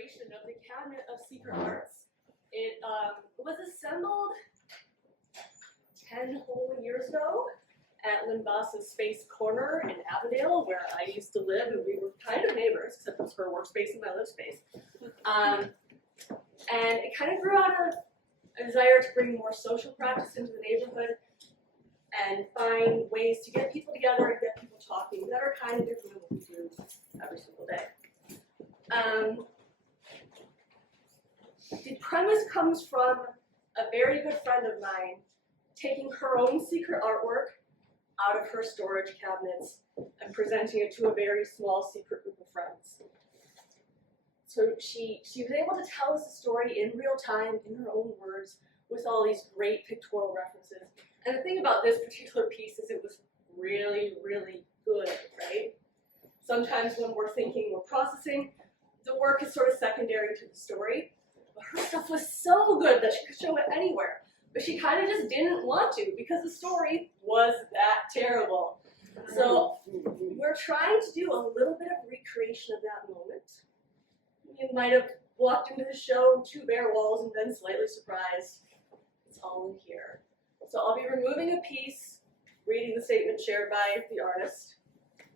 iteration of the Cabinet of Secret Arts. It was assembled 10 whole years ago at Limbas's Space Corner in Avondale, where I used to live, and we were kind of neighbors, except it was her workspace and my live space. And it kind of grew out of a desire to bring more social practice into the neighborhood and find ways to get people together and get people talking that are kind of different than what we do every single day. The premise comes from a very good friend of mine taking her own secret artwork out of her storage cabinets and presenting it to a very small secret group of friends. So she was able to tell us a story in real time, in her own words, with all these great pictorial references. And the thing about this particular piece is it was really, really good, right? Sometimes when we're thinking, we're processing, the work is sort of secondary to the story. But her stuff was so good that she could show it anywhere. But she kind of just didn't want to because the story was that terrible. So we're trying to do a little bit of recreation of that moment. You might have walked into the show, 2 bare walls, and been slightly surprised. It's all in here. So I'll be removing a piece, reading the statement shared by the artist,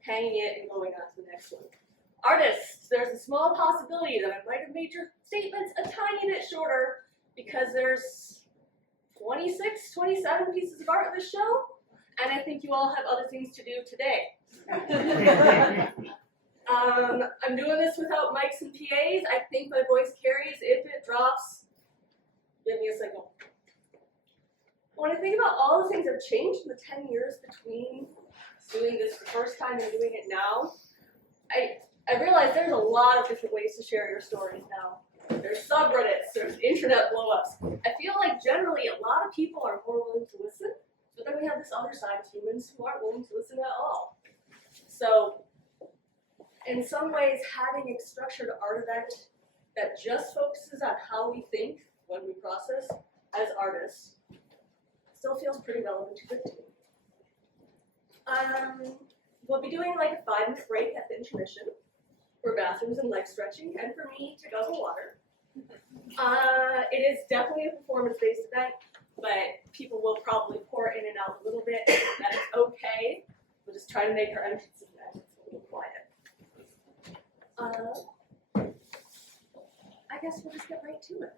hanging it, and going on to the next one. Artists, there's a small possibility that I might have made your statements a tiny bit shorter because there's 26, 27 pieces of art in this show, and I think you all have other things to do today. I'm doing this without mics and PAs. I think my voice carries. If it drops, give me a signal. When I think about all the things that have changed in the 10 years between doing this the first time and doing it now, I realize there's a lot of different ways to share your stories now. There's subreddits, there's internet blowups. I feel like generally a lot of people are more willing to listen, but then we have this other side of humans who aren't willing to listen at all. So, in some ways, having a structured art event that just focuses on how we think when we process as artists still feels pretty relevant to it too. We'll be doing like a 5-minute break at the intermission for bathrooms and leg stretching, and for me to guzzle water. It is definitely a performance-based event, but people will probably pour in and out a little bit. That is okay. We'll just try to make our entrances nice. It's a little quiet. I guess we'll just get right to it.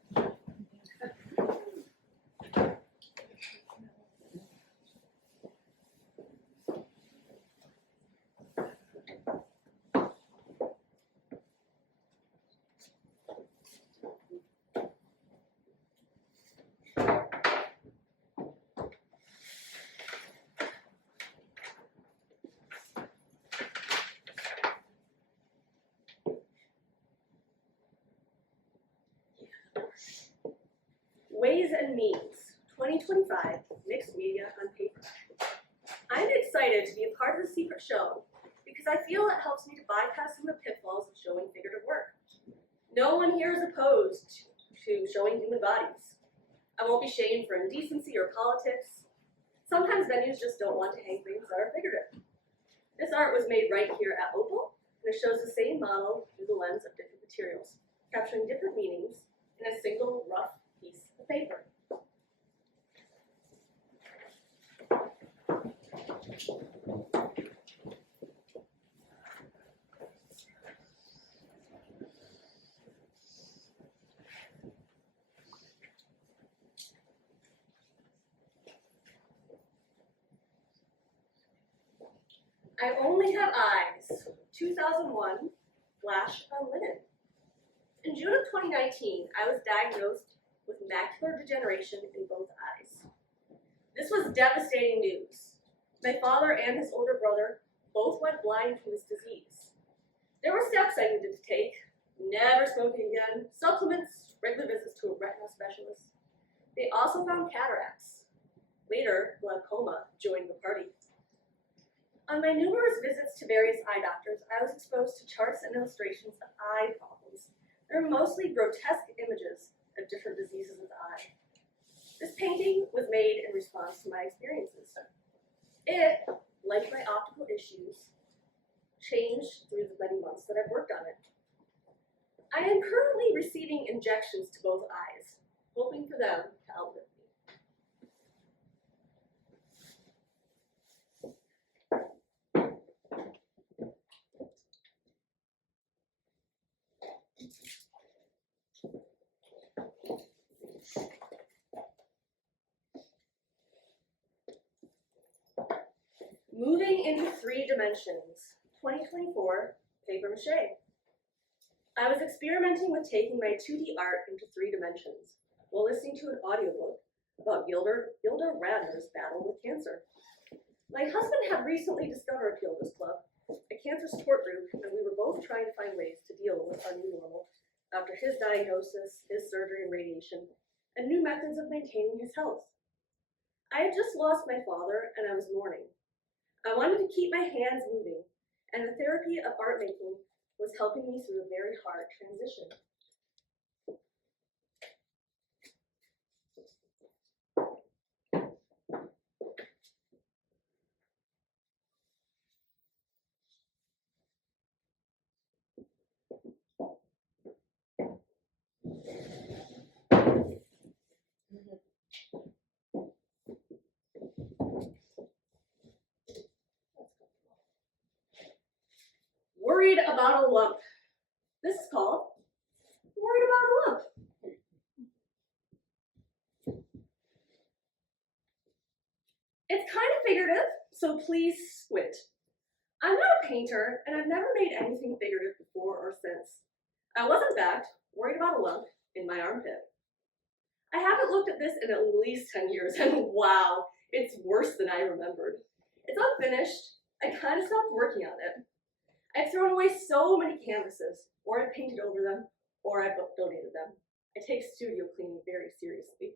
Ways and Means, 2025, Mixed Media on Paper. I'm excited to be a part of the Secret Show because I feel it helps me to bypass some of the pitfalls of showing figurative work. No one here is opposed to showing human bodies. I won't be shamed for indecency or politics. Sometimes venues just don't want to hang things that are figurative. This art was made right here at Opal, and it shows the same model through the lens of different materials, capturing different meanings in a single rough piece of paper. I Only Have Eyes, 2001, Flash on Linen. In June of 2019, I was diagnosed with macular degeneration in both eyes. This was devastating news. My father and his older brother both went blind from this disease. There were steps I needed to take: never smoking again, supplements, regular visits to a retina specialist. They also found cataracts. Later, glaucoma joined the party. On my numerous visits to various eye doctors, I was exposed to charts and illustrations of eye problems. They were mostly grotesque images of different diseases of the eye. This painting was made in response to my experiences. It, like my optical issues, changed through the many months that I've worked on it. I am currently receiving injections to both eyes, hoping for them to outlive me. Moving into 3 dimensions, 2024, paper mache. I was experimenting with taking my 2D art into 3 dimensions while listening to an audiobook about Gilda Radner's battle with cancer. My husband had recently discovered Gilda's Club, a cancer support group, and we were both trying to find ways to deal with our new normal after his diagnosis, his surgery and radiation, and new methods of maintaining his health. I had just lost my father and I was mourning. I wanted to keep my hands moving, and the therapy of art making was helping me through a very hard transition. Worried about a lump. This is called Worried About a Lump. It's kind of figurative, so please squint. I'm not a painter, and I've never made anything figurative before or since. I was, in fact, worried about a lump in my armpit. I haven't looked at this in at least 10 years, and wow, it's worse than I remembered. It's unfinished. I kind of stopped working on it. I've thrown away so many canvases, or I've painted over them, or I've donated them. I take studio cleaning very seriously.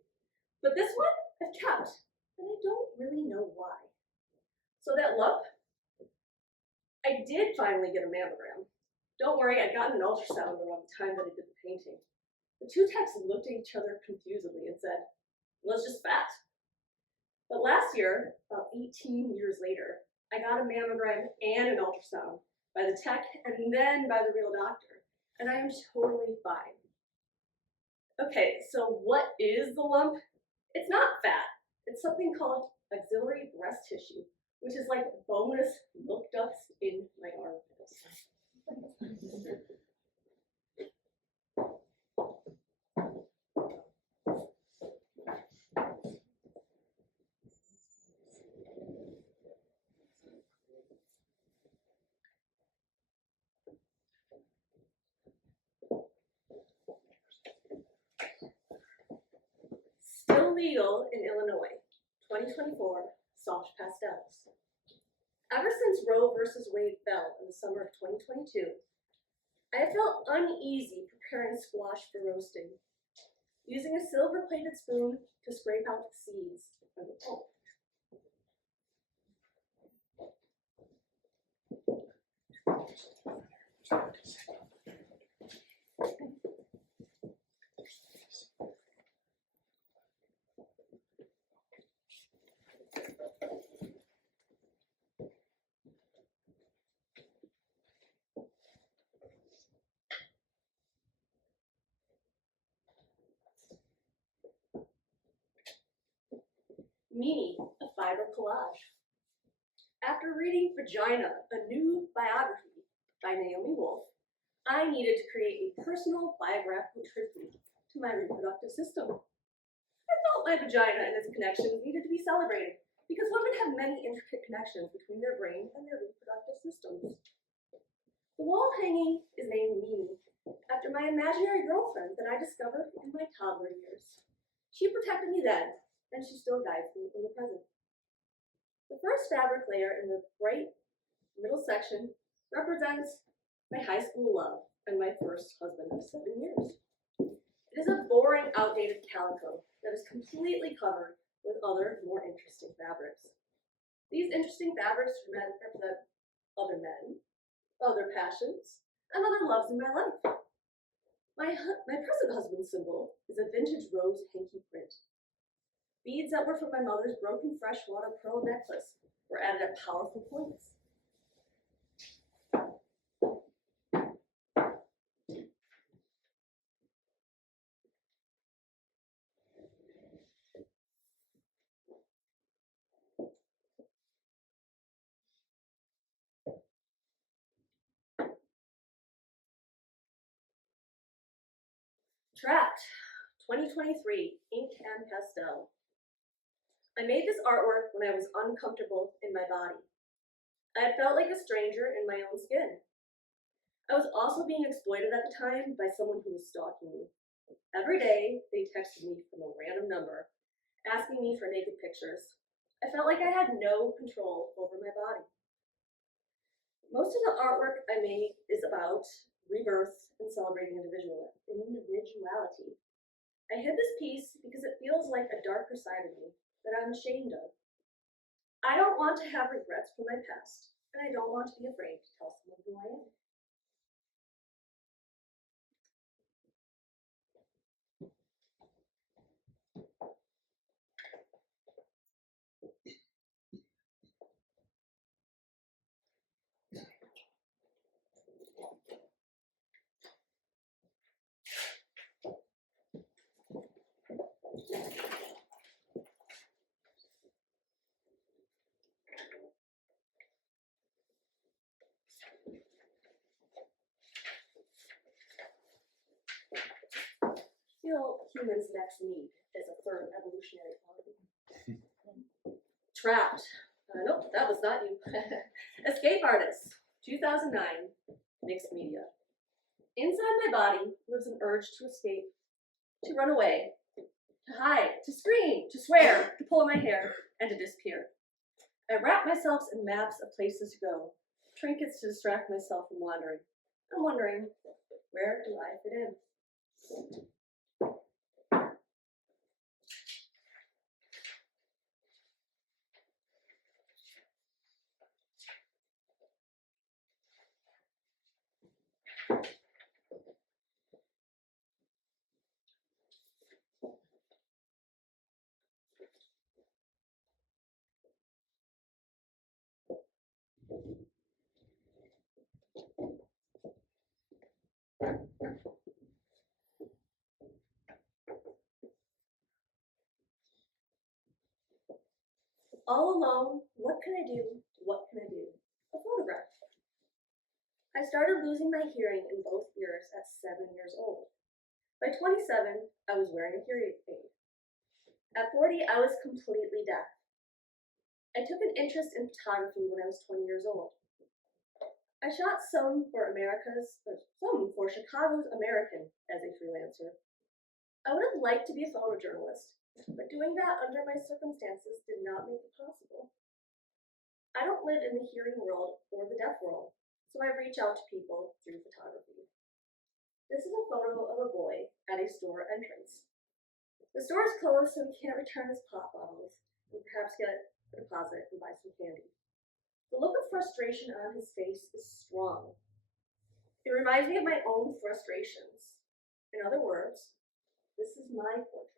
But this one I've kept, and I don't really know why. So that lump, I did finally get a mammogram. Don't worry, I'd gotten an ultrasound around the time that I did the painting. The 2 techs looked at each other confusedly and said, well, it's just fat. But last year, about 18 years later, I got a mammogram and an ultrasound by the tech and then by the real doctor, and I am totally fine. Okay, so what is the lump? It's not fat. It's something called axillary breast tissue, which is like bonus milk ducts in my armpits. Still legal in Illinois, 2024, soft pastels. Ever since Roe versus Wade fell in the summer of 2022, I have felt uneasy preparing squash for roasting, using a silver-plated spoon to scrape out the seeds and the pulp. Mimi, a fiber collage. After reading Vagina, a new biography by Naomi Wolf, I needed to create a personal biographical tribute to my reproductive system. I felt my vagina and its connections needed to be celebrated because women have many intricate connections between their brain and their reproductive systems. The wall hanging is named Mimi after my imaginary girlfriend that I discovered in my toddler years. She protected me then, and she still guides me in the present. The first fabric layer in the bright middle section represents my high school love and my first husband of 7 years. It is a boring, outdated calico that is completely covered with other, more interesting fabrics. These interesting fabrics represent other men, other passions, and other loves in my life. My present husband's symbol is a vintage rose hanky print. Beads that were from my mother's broken freshwater pearl necklace were added at powerful points. The Trapped, 2023, ink and pastel. I made this artwork when I was uncomfortable in my body. I had felt like a stranger in my own skin. I was also being exploited at the time by someone who was stalking me. Every day, they texted me from a random number, asking me for naked pictures. I felt like I had no control over my body. Most of the artwork I made is about rebirth and celebrating individuality. I hid this piece because it feels like a darker side of me that I'm ashamed of. I don't want to have regrets for my past, and I don't want to be afraid to tell someone who I am. I feel humans' next need is a third evolutionary quality. Trapped. Nope, that was not you. Escape artist, 2009, mixed media. Inside my body lives an urge to escape, to run away, to hide, to scream, to swear, to pull my hair, and to disappear. I wrap myself in maps of places to go, trinkets to distract myself from wandering. I'm wondering, where do I fit in? All alone, what can I do? What can I do? A photograph. I started losing my hearing in both ears at 7 years old. By 27, I was wearing a hearing aid. At 40, I was completely deaf. I took an interest in photography when I was 20 years old. I shot some for Chicago's American as a freelancer. I would have liked to be a photojournalist, but doing that under my circumstances did not make it possible. I don't live in the hearing world or the deaf world, so I reach out to people through photography. This is a photo of a boy at a store entrance. The store is closed, so he can't return his pop bottles and perhaps get a deposit and buy some candy. The look of frustration on his face is strong. It reminds me of my own frustrations. In other words, this is my portrait.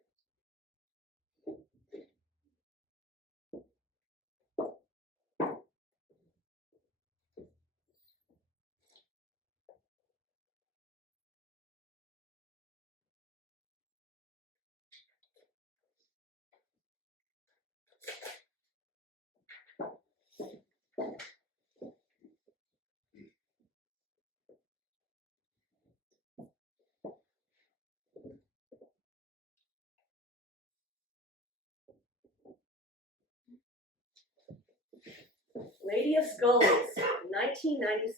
Lady of Skulls, 1997,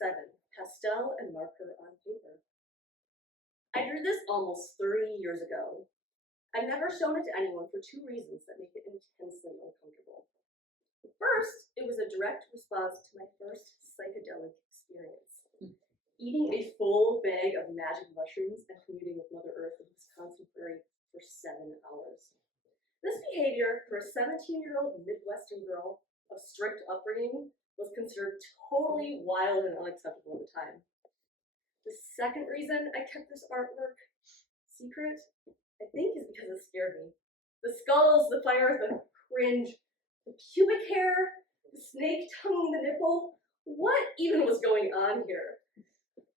pastel and marker on paper. I drew this almost 30 years ago. I've never shown it to anyone for two reasons that make it intensely uncomfortable. First, it was a direct response to my first psychedelic experience. Eating a full bag of magic mushrooms and commuting with Mother Earth in Wisconsin Prairie for 7 hours. This behavior for a 17-year-old Midwestern girl of strict upbringing was considered totally wild and unacceptable at the time. The second reason I kept this artwork secret, I think, is because it scared me. The skulls, the fires, the cringe, the pubic hair, the snake tonguing the nipple. What even was going on here?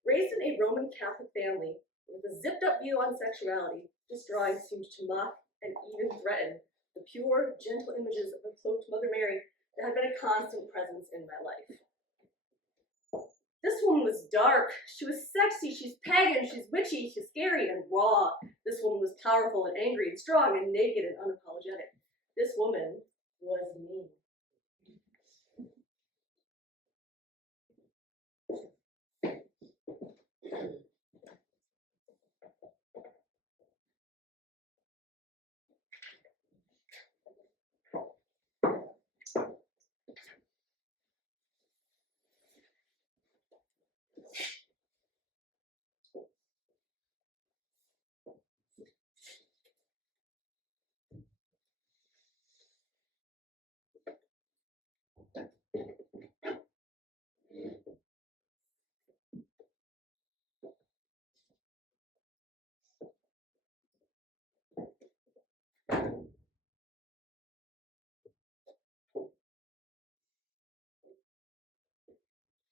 Raised in a Roman Catholic family with a zipped-up view on sexuality, this drawing seemed to mock and even threaten the pure, gentle images of the cloaked Mother Mary that had been a constant presence in my life. This woman was dark. She was sexy. She's pagan. She's witchy. She's scary and raw. This woman was powerful and angry and strong and naked and unapologetic. This woman was me.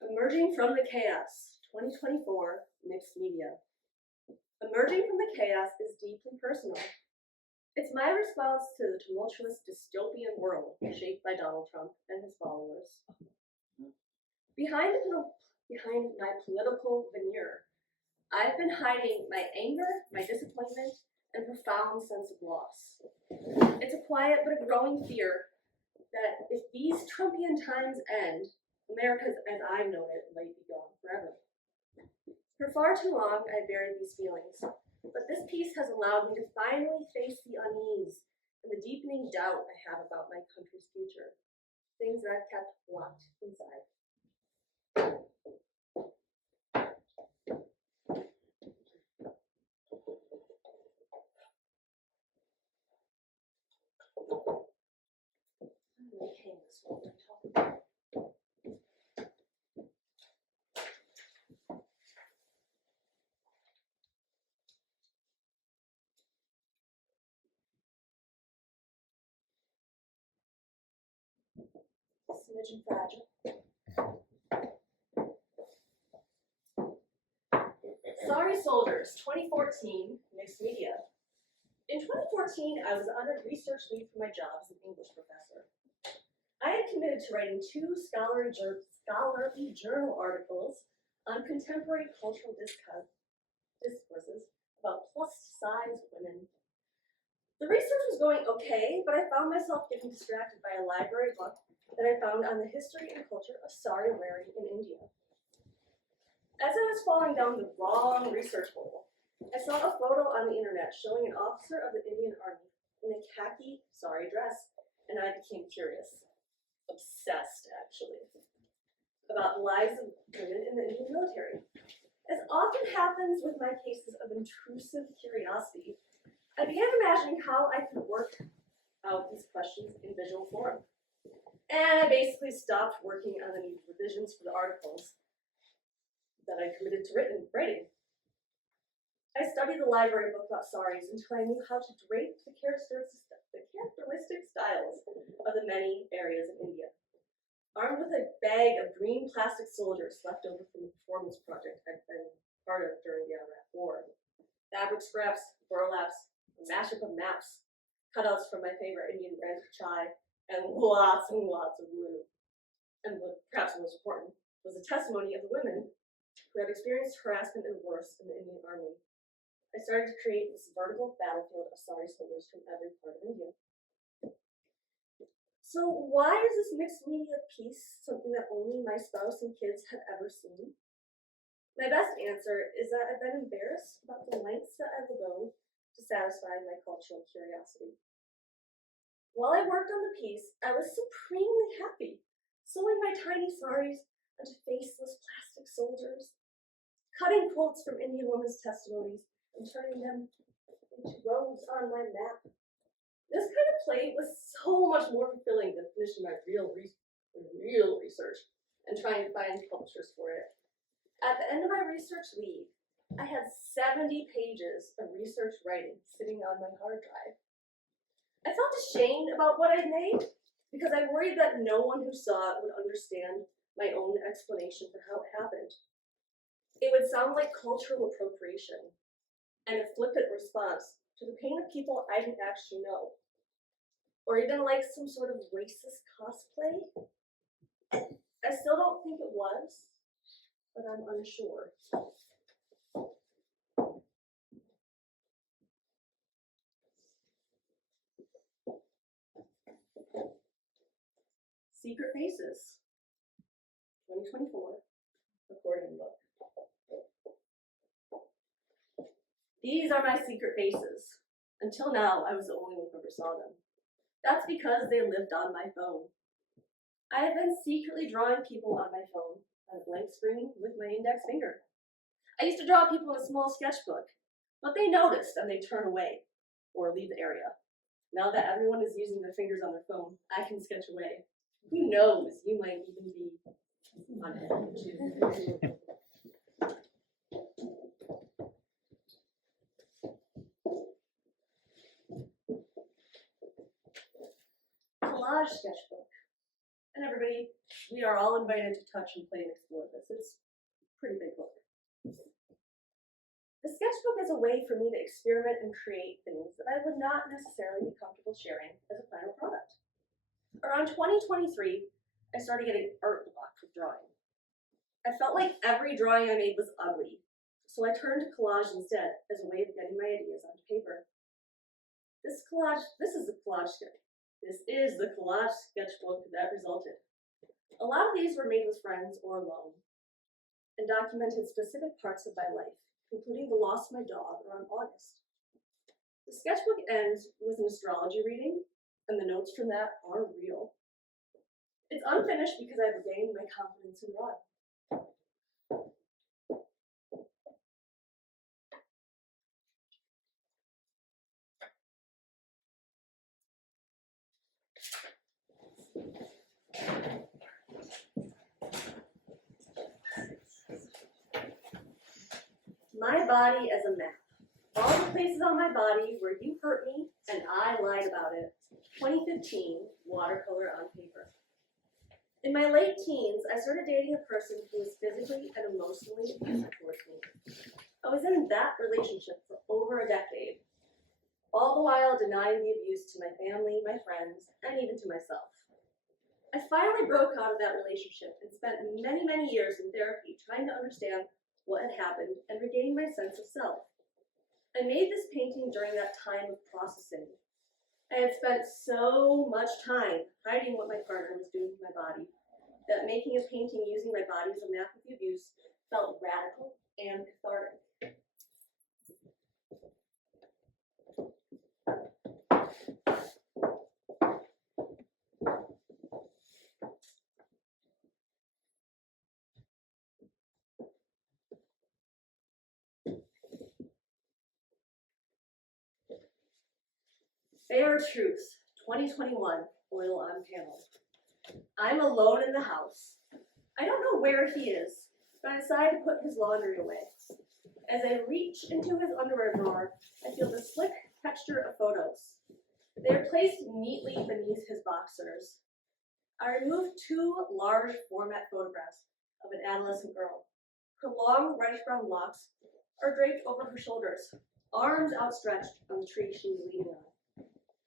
Emerging from the Chaos, 2024, Mixed Media. Emerging from the chaos is deeply personal. It's my response to the tumultuous dystopian world shaped by Donald Trump and his followers. Behind my political veneer, I've been hiding my anger, my disappointment, and profound sense of loss. It's a quiet but a growing fear that if these Trumpian times end, America as I know it might be gone forever. For far too long, I buried these feelings, but this piece has allowed me to finally face the unease and the deepening doubt I have about my country's future, things that I've kept locked inside. Smidge and fragile. Sorry Soldiers, 2014, Mixed Media. In 2014, I was on a research leave for my job as an English professor. I had committed to writing 2 scholarly journal articles on contemporary cultural discourses about plus-size women. The research was going okay, but I found myself getting distracted by a library book that I found on the history and culture of sari wearing in India. As I was falling down the wrong research hole, I saw a photo on the internet showing an officer of the Indian Army in a khaki sari dress, and I became curious. Obsessed, actually, about the lives of women in the Indian military. As often happens with my cases of intrusive curiosity, I began imagining how I could work out these questions in visual form. And I basically stopped working on any revisions for the articles that I committed to writing. I studied the library book about saris until I knew how to drape the characteristic styles of the many areas of India. Armed with a bag of green plastic soldiers left over from the performance project I'd been part of during the Iraq War, fabric scraps, burlaps, a mashup of maps, cutouts from my favorite Indian brand of chai, and lots of glue. And what perhaps most important was the testimony of the women who had experienced harassment and worse in the Indian Army. I started to create this vertical battlefield of sari soldiers from every part of India. So why is this mixed media piece something that only my spouse and kids have ever seen? My best answer is that I've been embarrassed about the lengths that I will go to satisfy my cultural curiosity. While I worked on the piece, I was supremely happy, sewing my tiny saris onto faceless plastic soldiers, cutting quotes from Indian women's testimonies and turning them into rows on my map. This kind of play was so much more fulfilling than finishing my real research and trying to find publishers for it. At the end of my research leave, I had 70 pages of research writing sitting on my hard drive. I felt ashamed about what I'd made because I worried that no one who saw it would understand my own explanation for how it happened. It would sound like cultural appropriation and a flippant response to the pain of people I didn't actually know, or even like some sort of racist cosplay. I still don't think it was, but I'm unsure. Secret Faces, 2024, accordion book. These are my secret faces. Until now, I was the only one who ever saw them. That's because they lived on my phone. I have been secretly drawing people on my phone on a blank screen with my index finger. I used to draw people in a small sketchbook, but they noticed and they turn away or leave the area. Now that everyone is using their fingers on their phone, I can sketch away. Who knows, you might even be on it too. Collage sketchbook. And everybody, we are all invited to touch and play and explore this. It's a pretty big book. The sketchbook is a way for me to experiment and create things that I would not necessarily be comfortable sharing as a final product. Around 2023, I started getting art block with drawing. I felt like every drawing I made was ugly, so I turned to collage instead as a way of getting my ideas onto paper. This is the collage sketchbook that resulted. A lot of these were made with friends or alone, and documented specific parts of my life, including the loss of my dog around August. The sketchbook ends with an astrology reading, and the notes from that are real. It's unfinished because I've regained my confidence in drawing. My body as a map. All the places on my body where you hurt me and I lied about it. 2015, watercolor on paper. In my late teens, I started dating a person who was physically and emotionally abusive towards me. I was in that relationship for over a decade, all the while denying the abuse to my family, my friends, and even to myself. I finally broke out of that relationship and spent many, many years in therapy trying to understand what had happened and regain my sense of self. I made this painting during that time of processing. I had spent so much time hiding what my partner was doing to my body that making a painting using my body as a map of the abuse felt radical and cathartic. Bare Truth, 2021, oil on panel. I'm alone in the house. I don't know where he is, but I decide to put his laundry away. As I reach into his underwear drawer, I feel the slick texture of photos. They are placed neatly beneath his boxers. I remove two large format photographs of an adolescent girl. Her long reddish-brown locks are draped over her shoulders, arms outstretched on the tree she was leaning on.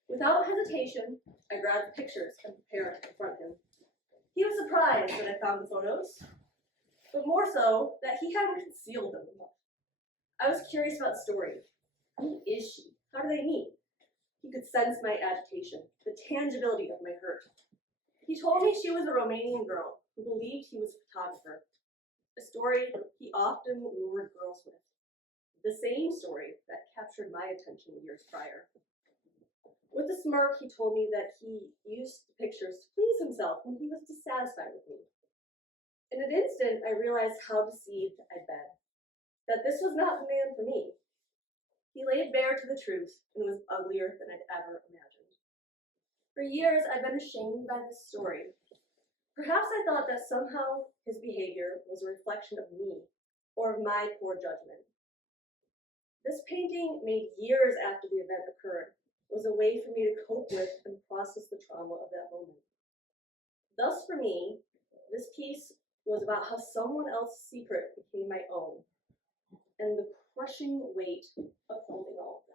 Without hesitation, I grab the pictures and prepare to confront him. He was surprised that I found the photos, but more so that he hadn't concealed them enough. I was curious about the story. Who is she? How do they meet? He could sense my agitation, the tangibility of my hurt. He told me she was a Romanian girl who believed he was a photographer, a story he often lured girls with, the same story that captured my attention years prior. With a smirk, he told me that he used the pictures to please himself when he was dissatisfied with me. In an instant, I realized how deceived I'd been, that this was not the man for me. He laid bare to the truth and was uglier than I'd ever imagined. For years, I've been ashamed by this story. Perhaps I thought that somehow his behavior was a reflection of me or of my poor judgment. This painting, made years after the event occurred, was a way for me to cope with and process the trauma of that moment. Thus, for me, this piece was about how someone else's secret became my own, and the crushing weight of holding all of that.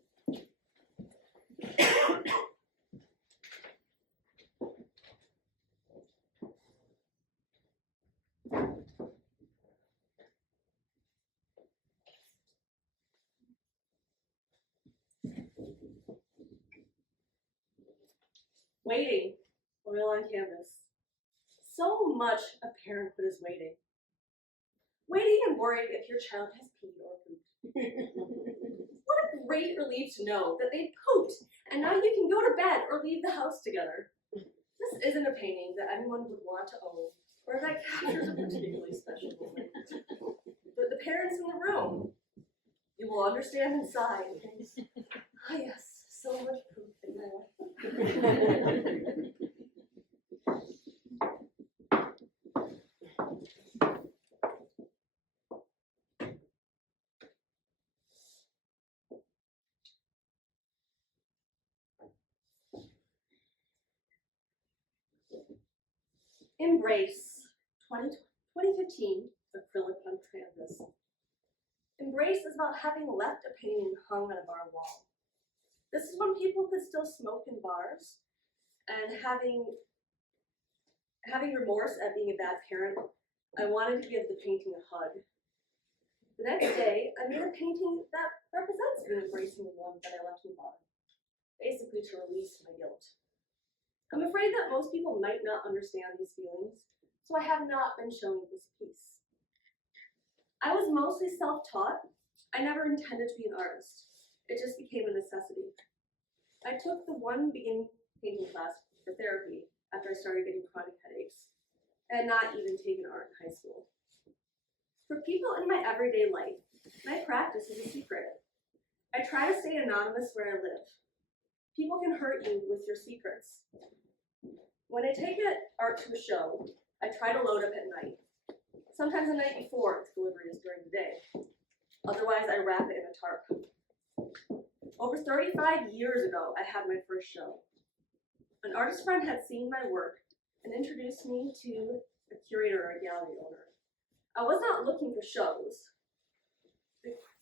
Waiting, oil on canvas. So much of parenthood is waiting. Waiting and worrying if your child has peed or pooped. What a great relief to know that they pooped, and now you can go to bed or leave the house together. This isn't a painting that anyone would want to own, or that captures a particularly special moment. But the parents in the room, you will understand and sigh. Ah yes, so much poop in my life. Embrace, 2015, acrylic on canvas. Embrace is about having left a painting hung on a bar wall. This is when people could still smoke in bars, and having remorse at being a bad parent, I wanted to give the painting a hug. The next day, I made a painting that represents me embracing the one that I left in the bar, basically to release my guilt. I'm afraid that most people might not understand these feelings, so I have not been showing this piece. I was mostly self-taught. I never intended to be an artist. It just became a necessity. I took the one beginning painting class for therapy after I started getting chronic headaches. I had not even taken art in high school. For people in my everyday life, my practice is a secret. I try to stay anonymous where I live. People can hurt you with your secrets. When I take art to a show, I try to load up at night. Sometimes the night before its delivery is during the day. Otherwise, I wrap it in a tarp. Over 35 years ago, I had my first show. An artist friend had seen my work and introduced me to a curator or a gallery owner. I was not looking for shows.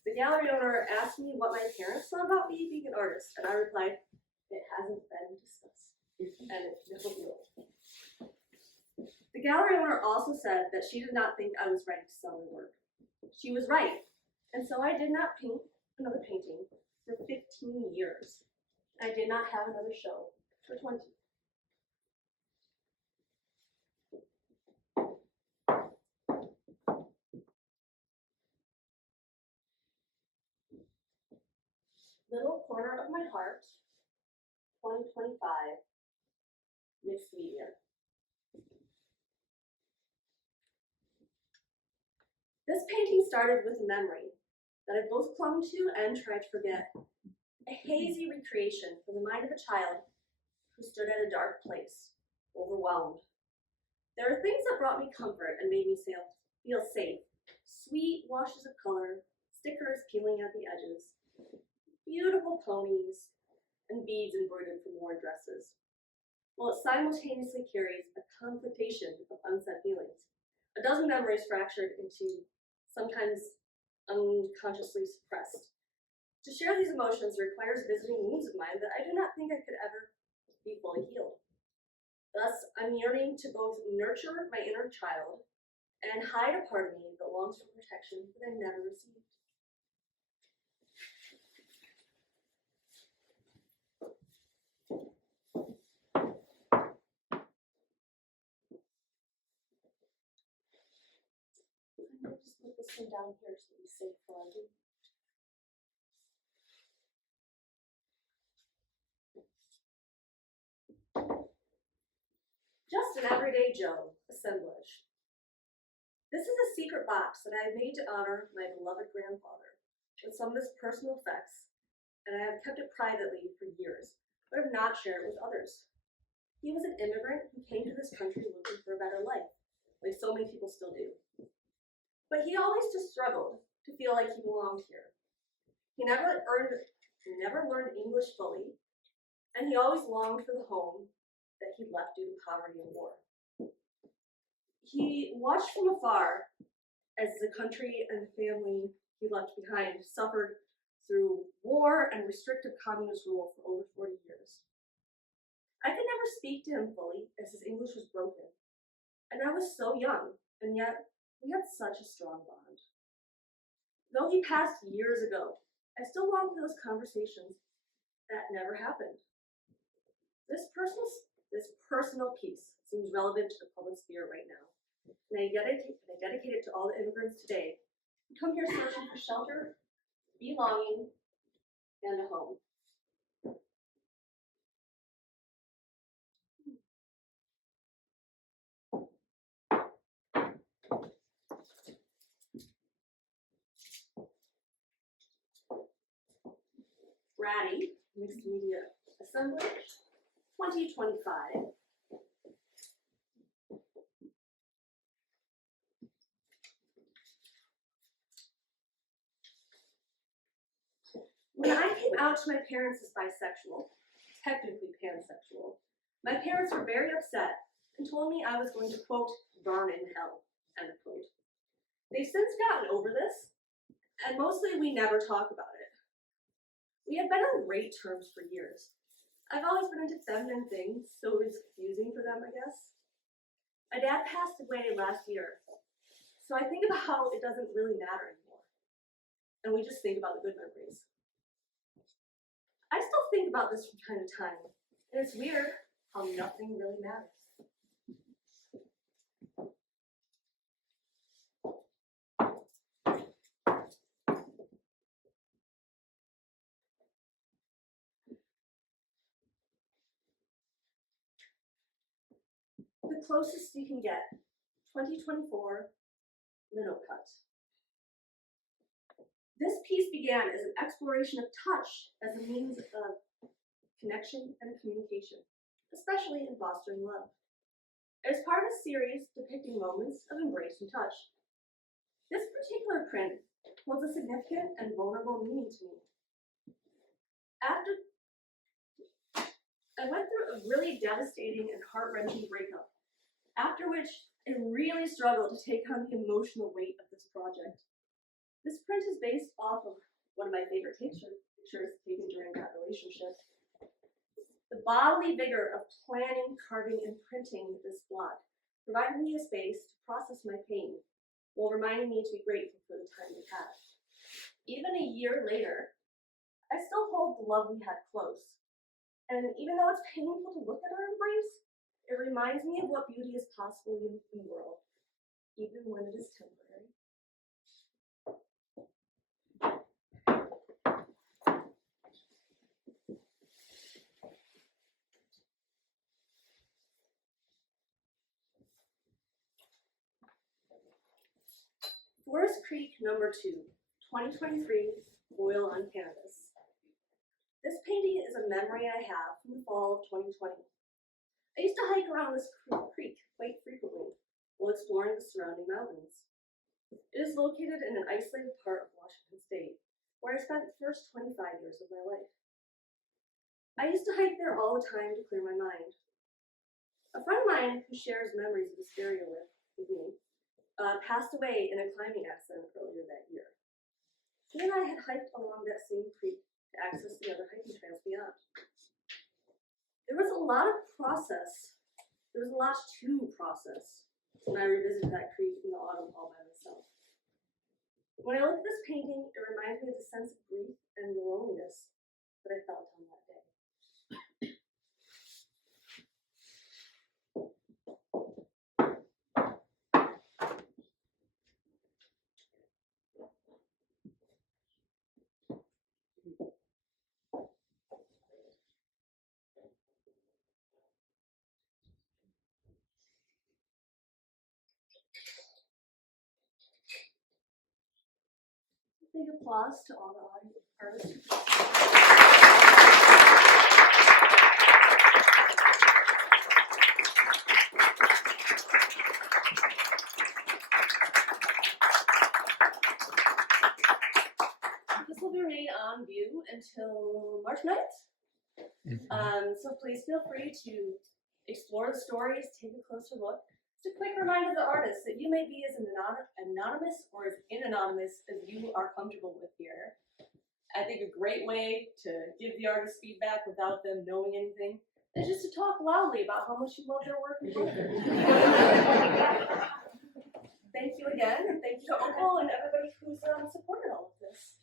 The gallery owner asked me what my parents thought about me being an artist, and I replied, "It hasn't been discussed, and it never will." The gallery owner also said that she did not think I was ready to sell my work. She was right, and so I did not paint another painting for 15 years. I did not have another show for 20. Little Corner of My Heart, 2025, mixed media. This painting started with a memory that I both clung to and tried to forget. A hazy recreation from the mind of a child who stood at a dark place, overwhelmed. There are things that brought me comfort and made me feel safe. Sweet washes of color, stickers peeling at the edges, beautiful ponies, and beads embroidered from worn dresses. While it simultaneously carries a confrontation of unsaid feelings, a dozen memories fractured into sometimes unconsciously suppressed. To share these emotions requires visiting wounds of mine that I do not think I could ever be fully healed. Thus, I'm yearning to both nurture my inner child and hide a part of me that longs for protection that I never received. I'm going to just put this one down here so it's safe for you. Just an everyday Joe, assemblage. This is a secret box that I made to honor my beloved grandfather with some of his personal effects, and I have kept it privately for years, but have not shared it with others. He was an immigrant who came to this country looking for a better life, like so many people still do. But he always just struggled to feel like he belonged here. He never learned English fully, and he always longed for the home that he left due to poverty and war. He watched from afar as the country and family he left behind suffered through war and restrictive communist rule for over 40 years. I could never speak to him fully as his English was broken, and I was so young, and yet we had such a strong bond. Though he passed years ago, I still long for those conversations that never happened. This personal this personal piece seems relevant to the public sphere right now. And I dedicate it to all the immigrants today who come here searching for shelter, belonging, and a home. Ratty, Mixed Media Assemblage, 2025. When I came out to my parents as bisexual, technically pansexual, my parents were very upset and told me I was going to, quote, burn in hell, end quote. They've since gotten over this, and mostly we never talk about it. We have been on great terms for years. I've always been into feminine things, so it was confusing for them, I guess. My dad passed away last year, so I think about how it doesn't really matter anymore. And we just think about the good memories. I still think about this from time to time, and it's weird how nothing really matters. The closest you can get, 2024 Lino Cut. This piece began as an exploration of touch as a means of connection and communication, especially in fostering love. It is part of a series depicting moments of embrace and touch. This particular print holds a significant and vulnerable meaning to me. I went through a really devastating and heart-wrenching breakup, after which I really struggled to take on the emotional weight of this project. This print is based off of one of my favorite pictures taken during that relationship. The bodily vigor of planning, carving, and printing this block provided me a space to process my pain, while reminding me to be grateful for the time we had. Even a year later, I still hold the love we had close. And even though it's painful to look at our embrace, it reminds me of what beauty is possible in the world, even when it is temporary. Forest Creek No. 2, 2023, Oil on Canvas. This painting is a memory I have from the fall of 2020. I used to hike around this creek quite frequently while exploring the surrounding mountains. It is located in an isolated part of Washington State, where I spent the first 25 years of my life. I used to hike there all the time to clear my mind. A friend of mine who shares memories of this area with me passed away in a climbing accident earlier that year. He and I had hiked along that same creek to access the other hiking trails beyond. There was a lot to process when I revisited that creek in the autumn all by myself. When I look at this painting, it reminds me of the sense of grief and the loneliness that I felt on that day. Big applause to all the artists. This will be remain on view until March 9th. So please feel free to explore the stories, take a closer look. Just a quick reminder to the artists that you may be as anonymous or as inanonymous as you are comfortable with here. I think a great way to give the artists feedback without them knowing anything is just to talk loudly about how much you love their work and culture. Thank you again, and thank you to Opal and everybody who's supported all of this.